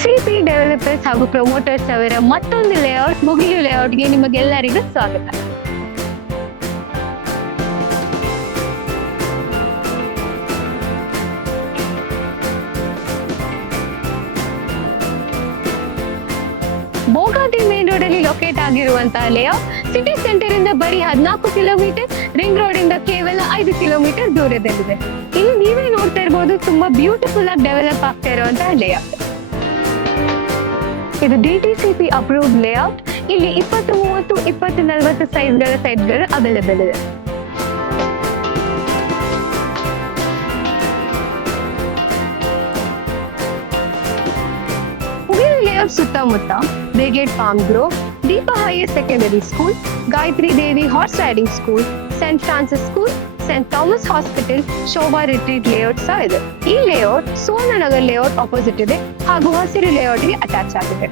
CP developers ಹಾಗೂ promoters ಅವರ ಮತ್ತೊಂದು ಲೇಔಟ್ ಮುಗಿಲು ಲೇಔಟ್ಗೆ ನಿಮಗೆಲ್ಲರಿಗೂ ಸ್ವಾಗತ. ಬೋಗಾದಿ ಮೇನ್ ರೋಡ್ ಅಲ್ಲಿ ಲೊಕೇಟ್ ಆಗಿರುವಂತಹ ಲೇಔಟ್ ಸಿಟಿ ಸೆಂಟರ್ ಇಂದ ಬರೀ 14 ಕಿಲೋಮೀಟರ್, ರಿಂಗ್ ರೋಡ್ ಇಂದ ಕೇವಲ 5 ಕಿಲೋಮೀಟರ್ ದೂರದಲ್ಲಿದೆ. ಇಲ್ಲಿ ನೀವೇ ನೋಡ್ತಾ ಇರಬಹುದು, ತುಂಬಾ ಬ್ಯೂಟಿಫುಲ್ ಆಗಿ ಡೆವಲಪ್ ಆಗ್ತಾ ಇರುವಂತಹ ಲೇಔಟ್. ಇದು DTCP ಅಪ್ರೂವ್ಡ್ ಲೇಔಟ್. ಇಲ್ಲಿ 20, 30, 20, 40 ಸೈಜ್ಗಳ ಸೈಟ್ಗಳು ಅವೈಲೇಬಲ್ ಇದೆ. ಮುಗಿಲು ಲೇಔಟ್ ಸುತ್ತಮುತ್ತ Brigade Farm Grove, Deepa higher secondary school, Gayatri Devi horse riding school, Saint Francis school, Saint Thomas hospital, Shobha retreat layout ಸಹ ಇದೆ. ಈ ಲೇಔಟ್ ಸುವರ್ಣನಗರ್ ಲೇಔಟ್ ಆಪೋಸಿಟ್ ಇದೆ ಹಾಗೂ ಹಸಿರು ಲೇಔಟ್ಗೆ ಅಟ್ಯಾಚ್ ಆಗಿದೆ.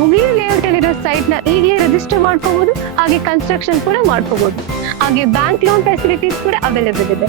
ಮುಗಿಲು ಲೇಔಟ್ ಅಲ್ಲಿರೋ ಸೈಟ್ ನ ಈಗಲೇ ರಿಜಿಸ್ಟರ್ ಮಾಡ್ಕೋಬಹುದು, ಹಾಗೆ ಕನ್ಸ್ಟ್ರಕ್ಷನ್ ಕೂಡ ಮಾಡ್ಕೋಬಹುದು. ಹಾಗೆ ಬ್ಯಾಂಕ್ ಲೋನ್ ಫೆಸಿಲಿಟೀಸ್ ಕೂಡ ಅವೈಲೇಬಲ್ ಇದೆ.